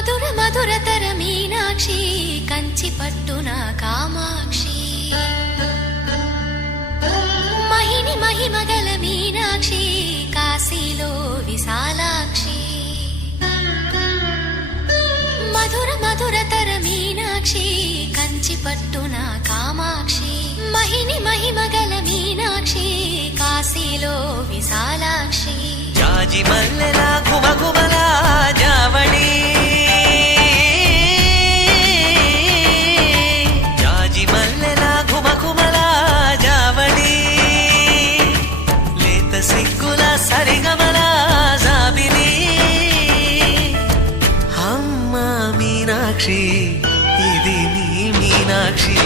మధుర మధురతర మీనాక్షి కంచి పట్టున కామాక్షి మహిని మహిమగల మీనాక్షి కాశీలో విశాలాక్షి మధుర మధురతర మీనాక్షి కంచి పట్టున కామాక్షి మహిని మహిమగల మీనాక్షి కాశీలో విశాలాక్షి జాజి మల్లెల ఘుమఘుమల జావళి జాజి మల్లెల ఘుమఘుమల జావళి లేత సిగ్గుల సరిగమల జాబిలి అమ్మ మీనాక్షి ఇది నీ మీనాక్షి